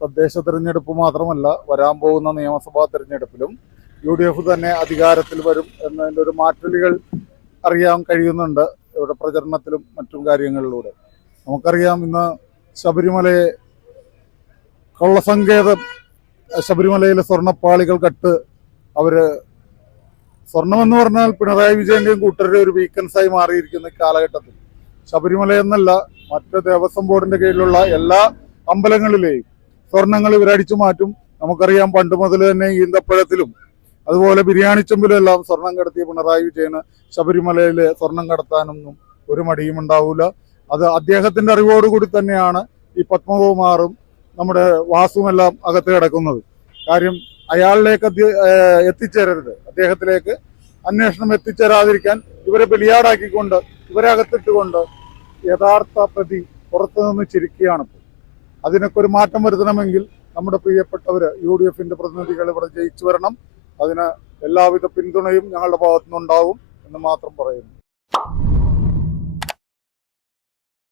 തദ്ദേശ തെരഞ്ഞെടുപ്പ് മാത്രമല്ല, വരാൻ പോകുന്ന നിയമസഭാ തെരഞ്ഞെടുപ്പിലും UDF തന്നെ അധികാരത്തിൽ വരും എന്നതിൻ്റെ ഒരു മാറ്റൊലികൾ അറിയാൻ കഴിയുന്നുണ്ട് ഇവിടെ പ്രചരണത്തിലും മറ്റും കാര്യങ്ങളിലൂടെ. നമുക്കറിയാം, ഇന്ന് ശബരിമലയെ കള്ളസങ്കേതം, ശബരിമലയിലെ സ്വർണ്ണപ്പാളികൾ കട്ട് അവര് സ്വർണമെന്ന് പറഞ്ഞാൽ പിണറായി വിജയന്റെയും കൂട്ടരുടെ ഒരു വീക്കൻസായി മാറിയിരിക്കുന്ന കാലഘട്ടത്തിൽ ശബരിമല എന്നല്ല, മറ്റ് ദേവസ്വം ബോർഡിന്റെ കീഴിലുള്ള എല്ലാ അമ്പലങ്ങളിലെയും സ്വർണങ്ങൾ ഇവരടിച്ചു മാറ്റും. നമുക്കറിയാം, പണ്ട് മുതൽ തന്നെ ഈന്തപ്പഴത്തിലും അതുപോലെ ബിരിയാണി ചെമ്പിലും എല്ലാം സ്വർണം കടത്തിയ പിണറായി വിജയന് ശബരിമലയിൽ സ്വർണം കടത്താനൊന്നും ഒരു മടിയും ഉണ്ടാവില്ല. അത് അദ്ദേഹത്തിന്റെ അറിവോടുകൂടി തന്നെയാണ് ഈ പത്മകുമാറും നമ്മുടെ വാസുമെല്ലാം അകത്ത് കിടക്കുന്നത്. കാര്യം അയാളിലേക്ക് എത്തിച്ചേരരുത്, അദ്ദേഹത്തിലേക്ക് അന്വേഷണം എത്തിച്ചേരാതിരിക്കാൻ ഇവരെ ബലിയാടാക്കിക്കൊണ്ട്, ഇവരെ അകത്തിട്ടുകൊണ്ട് യഥാർത്ഥ പ്രതി പുറത്തു നിന്ന് ചിരിക്കുകയാണ്. അതിനൊക്കെ ഒരു മാറ്റം വരുത്തണമെങ്കിൽ നമ്മുടെ പ്രിയപ്പെട്ടവര് UDFന്റെ പ്രതിനിധികൾ ഇവിടെ ജയിച്ചു വരണം. അതിന് എല്ലാവിധ പിന്തുണയും ഞങ്ങളുടെ ഭാഗത്തുനിന്നുണ്ടാവും എന്ന് മാത്രം പറയുന്നു.